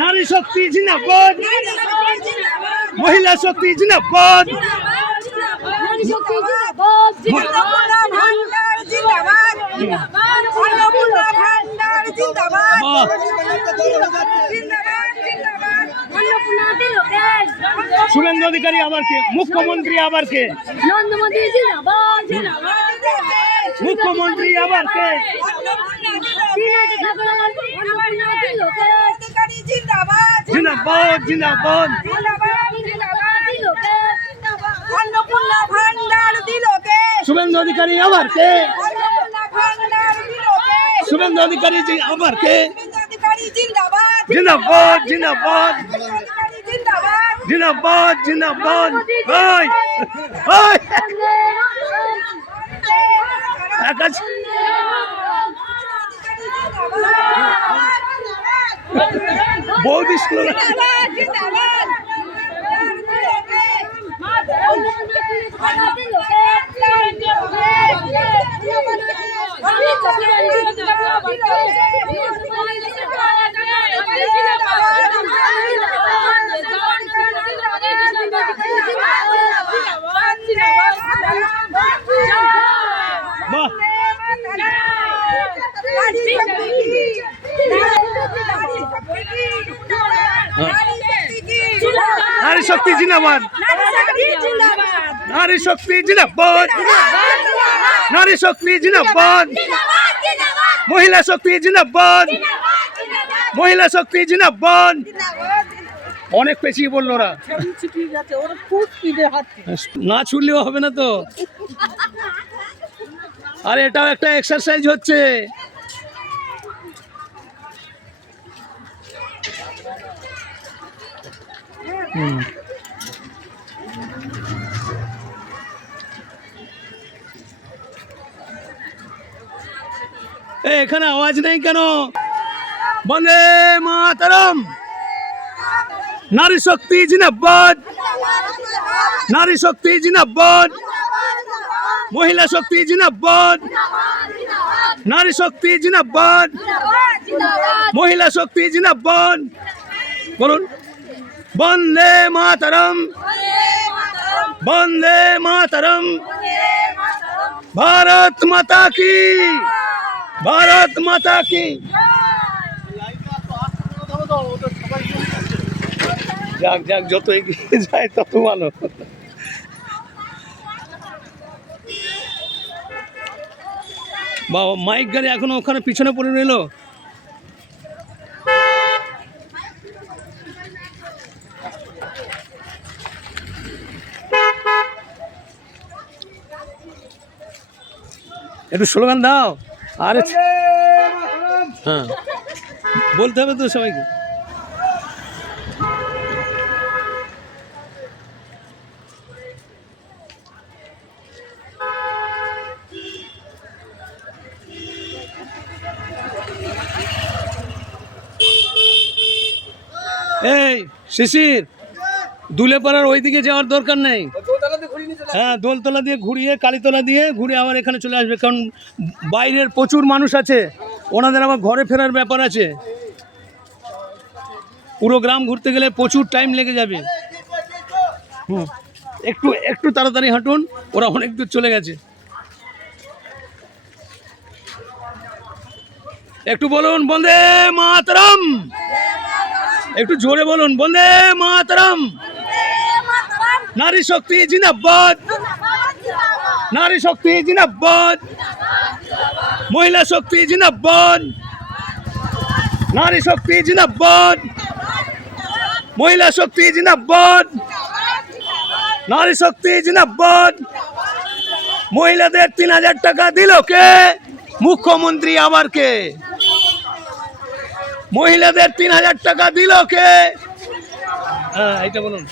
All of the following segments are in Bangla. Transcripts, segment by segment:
নারী শক্তি জিন্দাবাদ, মহিলা শক্তি জিন্দাবাদ, শুভেন্দু অধিকারী আবার কে মুখ্যমন্ত্রী, আবার কে মুখ্যমন্ত্রী, আবার কে জিন্দাবাদ জিন্দাবাদ, শুভেন্দু অধিকারী আবার কে, শুভেন্দু অধিকারী আবার কে, জিন্দাবাদ জিন্দাবাদ জিন্দাবাদ জিন্দাবাদ। বৌদি নারী শক্তি জিন্দাবাদ, নারী শক্তি জিন্দাবাদ, নারী শক্তি জিন্দাবাদ, মহিলা শক্তি জিন্দাবাদ, মহিলা শক্তি জিন্দাবাদ। অনেক পেছিয়ে বললো ওরা, না ছুটলেও হবে না তো। আর এটাও একটা এক্সারসাইজ হচ্ছে। এখানে আওয়াজ নেই কেন? বন্দে মাতরম, নারী শক্তি জিন্দাবাদ, নারী শক্তি জিন্দাবাদ, মহিলা শক্তি জিন্দাবাদ, নারী শক্তি জিন্দাবাদ, মহিলা শক্তি জিন্দাবাদ। বলুন বন্দে মাতরম, বন্দে মাতরম, ভারত মাতা কি, ভারত মাতা কি। যাক যাক, যত এগিয়ে যায় তত ভালো। বাবা, মাইক গাড়ি এখনো ওখানে পিছনে পড়ে রইল। একটু স্লোগান দাও। আরে হ্যাঁ, বলতে হবে তো সবাইকে। এই শিশির, দুলেপাড়ার ওইদিকে যাওয়ার দরকার নেই। হ্যাঁ, দোলতলা দিয়ে ঘুরিয়ে, কালীতলা দিয়ে ঘুরে আবার এখানে চলে আসবে, কারণ বাইরের প্রচুর মানুষ আছে, ওনাদের আবার ঘরে ফেরার ব্যাপার আছে। পুরো গ্রাম ঘুরতে গেলে প্রচুর টাইম লেগে যাবে। একটু একটু তাড়াতাড়ি হাঁটুন, ওরা অনেক দূর চলে গেছে। একটু বলুন বন্দে মাতরম, একটু জোরে বলুন বন্দে মাতরম। নারী শক্তি জিন্দাবাদ, নারী শক্তি জিন্দাবাদ, মহিলা শক্তি জিন্দাবাদ, নারী শক্তি জিন্দাবাদ, মহিলা শক্তি জিন্দাবাদ, নারী শক্তি জিন্দাবাদ। মহিলাদের 3000 টাকা দিল কে? মুখ্যমন্ত্রী আবার কে? মহিলাদের 3000 টাকা দিল কে? হ্যাঁ, এটা বলুন।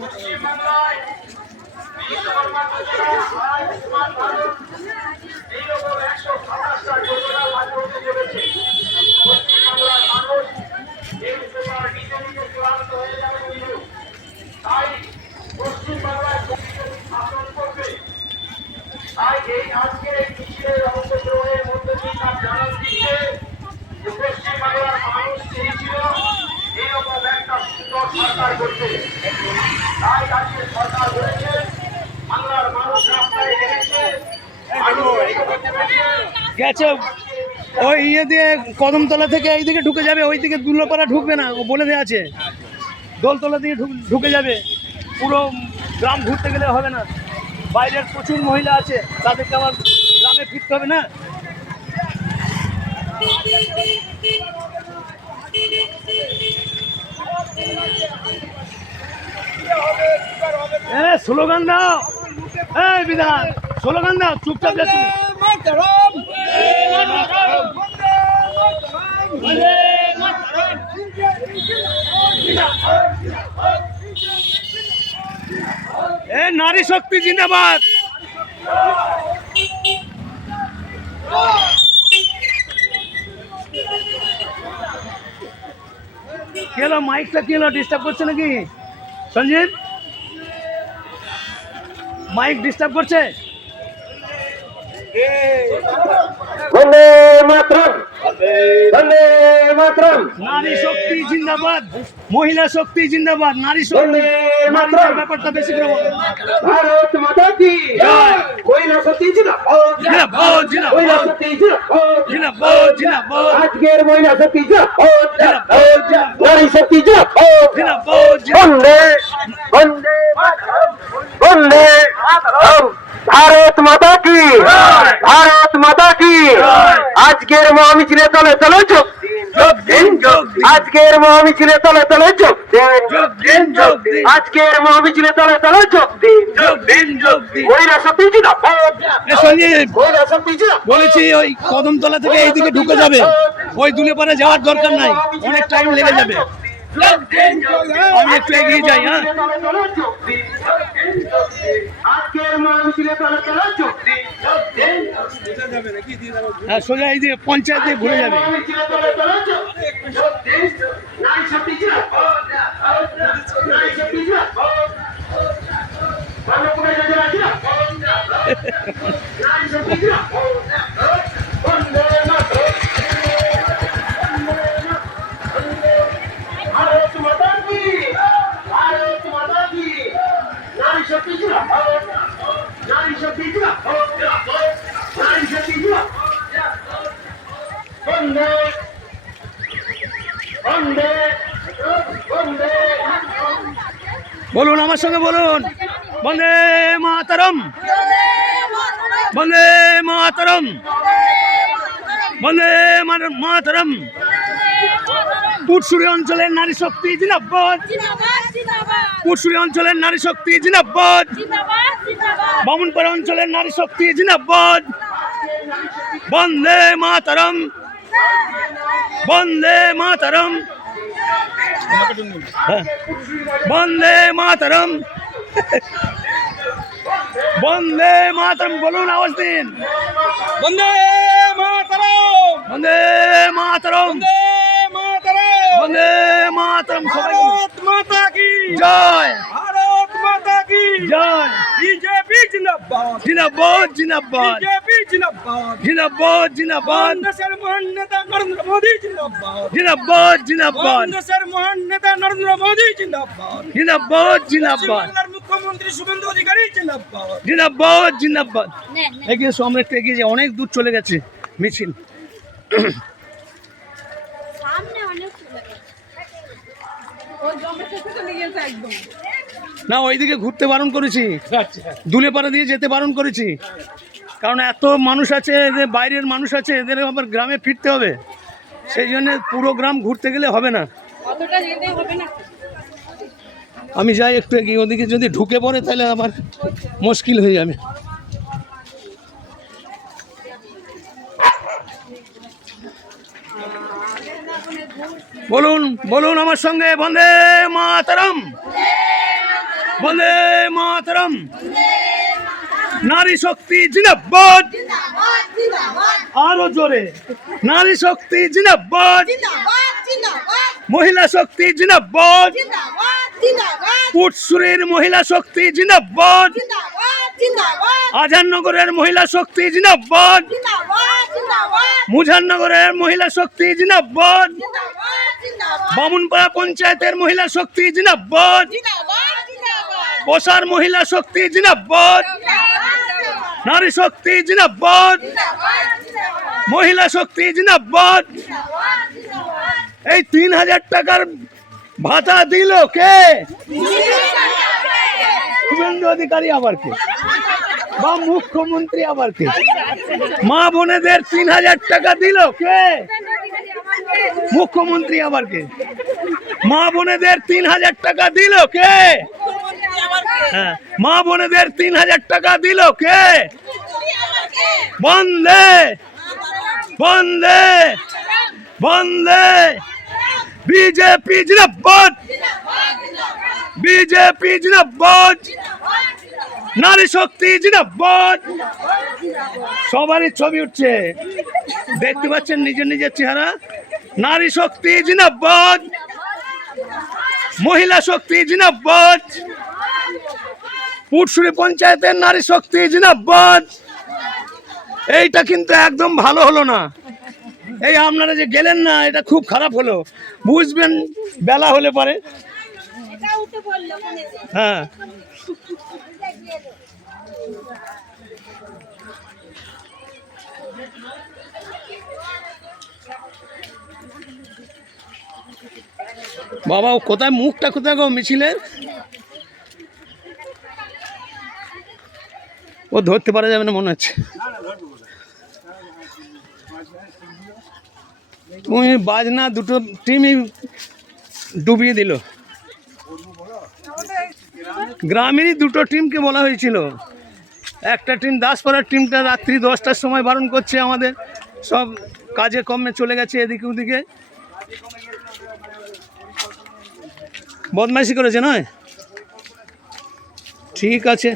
পশ্চিমবাংলায় গেছে ওই ইয়ে দিয়ে কদমতলা থেকে এইদিকে ঢুকে যাবে, ওইদিকে দুল্লপাড়া ঢুকবে না, ও বলে দেওয়া আছে। দোলতলা দিয়ে ঢুকে যাবে, পুরো গ্রাম ঘুরতে গেলে হবে না। বাইরের প্রচুর মহিলা আছে, তাদেরকে আবার গ্রামে ফিরতে হবে না। স্লোগান দাও, এই বিধান স্লোগান দাও, চুপচাপ যাচ্ছি। নারী শক্তি জিন্দাবাদ। কি হলো, মাইকটা কি হলো, ডিস্টার্ব করছে নাকি সঞ্জীব? মাইক ডিস্টার্ব করছে? বন্দে মাতরম, বন্দে মাতরম। নারী শক্তি জিন্দাবাদ, মহিলা শক্তি জিন্দাবাদ, নারী শক্তি মাতরম। ব্যাপারটা বেশি করে বলো। ভারত মাতা কি জয়। মহিলা শক্তি জিন্দাবাদ, জিন্দাবাদ, জিন্দাবাদ, মহিলা শক্তি জিন্দাবাদ, জিন্দাবাদ, জিন্দাবাদ। আজকের মহিলা শক্তি জিন্দাবাদ, জিন্দাবাদ, জিন্দাবাদ, নারী শক্তি জিন্দাবাদ, জিন্দাবাদ, বন্দে বন্দে মাতরম, বন্দে মাতরম। ভারত মাতা কি জয়, ভারত মাতা কি জয়। আজকের মহামিছিলে তলে তলে যোগ দিন, যোগ দিন, যোগ দিন, আজকের মহামিছিলে তলে তলে যোগ দিন, যোগ দিন, যোগ দিন, আজকের মহামিছিলে তলে তলে যোগ দিন, যোগ দিন, যোগ দিন। মহিলা শক্তি জিন্দাবাদ, সঞ্জীব মহিলা শক্তি জিন্দাবাদ। বলেছি ওই কদমতলা থেকে এইদিকে ঢুকে যাবে, ওই দুলেপাড়া যাওয়ার দরকার নাই, অনেক টাইম লেগে যাবে। আমি একটু এগিয়ে যাই। হ্যাঁ, হ্যাঁ, সোজা এই দিকে পঞ্চায়েত দিয়ে ঘুরে যাবে। বলুন, আমার সঙ্গে বলুন, বন্দে মাতরম, বন্দে মাতরম, বন্দে মাতরম। পুটসুরি অঞ্চলের নারী শক্তি জিন্দাবাদ, পুটসুরি অঞ্চলের নারী শক্তি জিন্দাবাদ, বামুনপাড়া অঞ্চলের নারী শক্তি জিন্দাবাদ। বন্দে মাতরম, বন্দে মাতরম, বন্দে মাতরম, বন্দে মাতরম। বলুন, আওয়াজ দিন, বন্দে মাতরম, বন্দে মাতরম, বন্দে মাতরম, বন্দে মাতরম। সবাই ভারত মাতা কি জয়, ভারত মাতা কি জয়। বিজেপি জিন্দাবাদ, জিন্দাবাদ, জিন্দাবাদ, বিজেপি জিন্দাবাদ, জিন্দাবাদ, জিন্দাবাদ, দেশের মহান নেতা নরেন্দ্র মোদী জিন্দাবাদ, জিন্দাবাদ, জিন্দাবাদ, দেশের মহান নেতা নরেন্দ্র মোদী জিন্দাবাদ, জিন্দাবাদ, জিন্দাবাদ, বাংলার মুখ্যমন্ত্রী শুভেন্দু অধিকারী জিন্দাবাদ। জিন্দাবাদ, জিন্দাবাদ। এগিয়ে এসো, আমরা একটু এগিয়ে যাই, অনেক দূর চলে গেছে মিছিল। না, ওইদিকে ঘুরতে বারণ করেছি, দুলেপাড়া দিয়ে যেতে বারণ করেছি, কারণ এত মানুষ আছে, এদের বাইরের মানুষ আছে, এদের আবার গ্রামে ফিরতে হবে, সেই জন্য পুরো গ্রাম ঘুরতে গেলে হবে না। আমি যাই একটু এগিয়ে, ওদিকে যদি ঢুকে পড়ে তাহলে আমার মুশকিল হয়ে যাবে। বলুন, বলুন আমার সঙ্গে, বন্দে মাতরম, বন্দে মাতরম, নারী শক্তি জিন্দাবাদ, আরো জোরে, নারী শক্তি জিন্দাবাদ, মহিলা শক্তি জিন্দাবাদ, পুটসুরির মহিলা শক্তি জিন্দাবাদ, আজাননগরের মহিলা শক্তি জিন্দাবাদ, মুজাননগরের মহিলা শক্তি জিন্দাবাদ, বামুনপাড়া পঞ্চায়েতের মহিলা শক্তি জিন্দাবাদ, বসার মহিলা শক্তি জিন্দাবাদ, নারী শক্তি জিন্দাবাদ, মহিলা শক্তি জিন্দাবাদ। এই 3000 টাকার ভাতা দিল কে? শুভেন্দু অধিকারী আবার কে? বা মুখ্যমন্ত্রী আবার কে? মা বোনেদের 3000 টাকা দিল কে? মুখ্যমন্ত্রী আবার কে? মা বোনেদের 3000 টাকা দিল কে? হ্যাঁ, মা বোনেদের 3000 টাকা দিল কে? বন্দে বন্দে বন্দে, বিজেপি জিন্দাবাদ, বিজেপি জিন্দাবাদ, নারী শক্তি জিন্দাবাদ। সবারই ছবি উঠছে, দেখতে পাচ্ছেন নিজের নিজের চেহারা। নারী শক্তি জিন্দাবাদ, মহিলা শক্তি জিন্দাবাদ, পুটসুরি পঞ্চায়েতের নারী শক্তি জিন্দাবাদ। এইটা কিন্তু একদম ভালো হলো না। এই আপনারা যে গেলেন না, এটা খুব খারাপ হলো। বুঝবেন বেলা হলে পরে। হ্যাঁ, বাবা ও কোথায়, মুখটা কোথায় গো মিছিলের? ও ধরতে পারা যাবে না মনে হচ্ছে। তুমি বাজনা দুটো টিমই ডুবিয়ে দিল। গ্রামেরই দুটো টিমকে বলা হয়েছিল। একটা টিম দাসপাড়ার টিমটা রাত্রি 10টার সময় বারণ করছে, আমাদের সব কাজে কমে চলে গেছে এদিকে ওদিকে, বদমাইশি করেছে নয়? ঠিক আছে,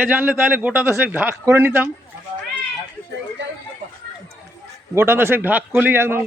এ জানলে তাহলে গোটা 10 ঢাক করে নিতাম। গোটা 10 ঢাক করলেই একদম